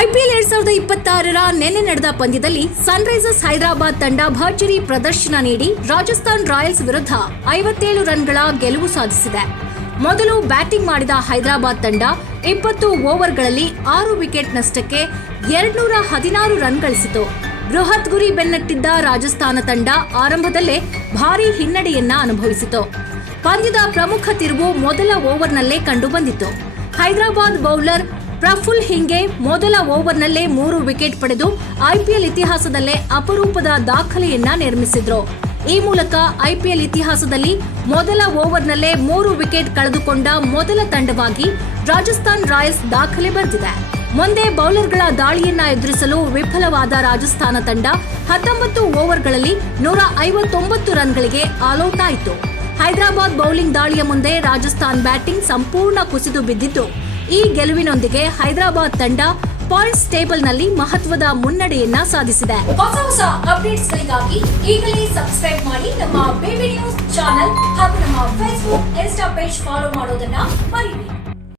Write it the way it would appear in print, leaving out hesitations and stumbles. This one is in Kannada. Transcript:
ಐಪಿಎಲ್ 2026ರ ನಿನ್ನೆ ನಡೆದ ಪಂದ್ಯದಲ್ಲಿ ಸನ್ರೈಸರ್ಸ್ ಹೈದರಾಬಾದ್ ತಂಡ ಭರ್ಜರಿ ಪ್ರದರ್ಶನ ನೀಡಿ ರಾಜಸ್ಥಾನ್ ರಾಯಲ್ಸ್ ವಿರುದ್ಧ 57 ರನ್ಗಳ ಗೆಲುವು ಸಾಧಿಸಿದೆ. ಮೊದಲು ಬ್ಯಾಟಿಂಗ್ ಮಾಡಿದ ಹೈದರಾಬಾದ್ ತಂಡ 20 ಓವರ್ಗಳಲ್ಲಿ 6 ವಿಕೆಟ್ ನಷ್ಟಕ್ಕೆ 216 ರನ್ ಗಳಿಸಿತು. ಬೃಹತ್ ಗುರಿ ಬೆನ್ನಟ್ಟಿದ್ದ ರಾಜಸ್ಥಾನ ತಂಡ ಆರಂಭದಲ್ಲೇ ಭಾರೀ ಹಿನ್ನಡೆಯನ್ನ ಅನುಭವಿಸಿತು. ಪಂದ್ಯದ ಪ್ರಮುಖ ತಿರುವು ಮೊದಲ ಓವರ್ನಲ್ಲೇ ಕಂಡುಬಂದಿತು. ಹೈದರಾಬಾದ್ ಬೌಲರ್ ಪ್ರಫುಲ್ ಹಿಂಗೆ ಮೊದಲ ಓವರ್ನಲ್ಲೇ 3 ವಿಕೆಟ್ ಪಡೆದು ಐಪಿಎಲ್ ಇತಿಹಾಸದಲ್ಲೇ ಅಪರೂಪದ ದಾಖಲೆಯನ್ನ ನಿರ್ಮಿಸಿದ್ರು. ಈ ಮೂಲಕ ಐಪಿಎಲ್ ಇತಿಹಾಸದಲ್ಲಿ ಮೊದಲ ಓವರ್ನಲ್ಲೇ 3 ವಿಕೆಟ್ ಕಳೆದುಕೊಂಡ ಮೊದಲ ತಂಡವಾಗಿ ರಾಜಸ್ಥಾನ್ ರಾಯಲ್ಸ್ ದಾಖಲೆ ಬರೆದಿದೆ. ಮುಂದೆ ಬೌಲರ್ಗಳ ದಾಳಿಯನ್ನ ಎದುರಿಸಲು ವಿಫಲವಾದ ರಾಜಸ್ಥಾನ ತಂಡ 19 ಓವರ್ಗಳಲ್ಲಿ 159 ರನ್ಗಳಿಗೆ ಆಲ್ಔಟ್ ಆಯಿತು. ಹೈದರಾಬಾದ್ ಬೌಲಿಂಗ್ ದಾಳಿಯ ಮುಂದೆ ರಾಜಸ್ಥಾನ್ ಬ್ಯಾಟಿಂಗ್ ಸಂಪೂರ್ಣ ಕುಸಿದು ಬಿದ್ದಿದ್ದು, ಈ ಗೆಲುವಿನೊಂದಿಗೆ ಹೈದರಾಬಾದ್ ತಂಡ ಪಾಯಿಂಟ್ಸ್ ಟೇಬಲ್ನಲ್ಲಿ ಮಹತ್ವದ ಮುನ್ನಡೆಯನ್ನ ಸಾಧಿಸಿದೆ. ಹೊಸ ಅಪ್ಡೇಟ್ಸ್ಗಳಿಗಾಗಿ ಈಗಲೇ ಸಬ್ಸ್ಕ್ರೈಬ್ ಮಾಡಿ ನಮ್ಮ ಬೇಬಿ ನ್ಯೂಸ್ ಚಾನೆಲ್ ಹಾಗೂ ನಮ್ಮ ಫೇಸ್ಬುಕ್, ಇನ್ಸ್ಟಾ ಪೇಜ್ ಫಾಲೋ ಮಾಡೋದನ್ನ ಮರೆಯಬೇಡಿ.